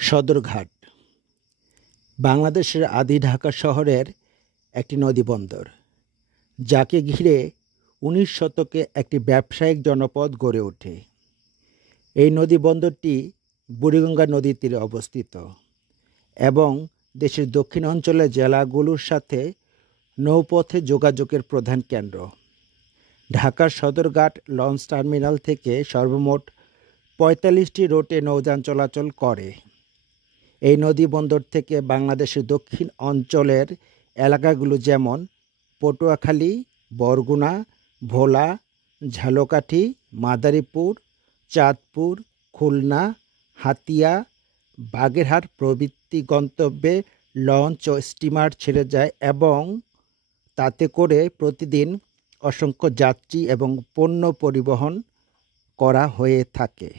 সদরঘাট বাংলাদেশের আদি ঢাকা শহরের একটি নদীবন্দর, যাকে ঘিরে ১৯ শতকে একটি ব্যবসায়িক জনপদ গড়ে ওঠে। এই নদীবন্দরটি বুড়িগঙ্গা নদীর তীরে অবস্থিত এবং দেশের দক্ষিণ অঞ্চলের জেলাগুলোর সাথে নৌপথে যোগাযোগের প্রধান কেন্দ্র। ঢাকার সদরঘাট লঞ্চ টার্মিনাল থেকে সর্বমোট ৪৫টি রুটে নৌযান চলাচল করে। এই নদীবন্দর থেকে বাংলাদেশের দক্ষিণ অঞ্চলের এলাকাগুলো যেমন পটুয়াখালী, বরগুনা, ভোলা, ঝালকাঠি, মাদারীপুর, চাঁদপুর, খুলনা, হাতিয়া, বাগেরহাট প্রভৃতি গন্তব্যে লঞ্চ ও স্টিমার ছেড়ে যায় এবং তাতে করে প্রতিদিন অসংখ্য যাত্রী এবং পণ্য পরিবহন করা হয়ে থাকে।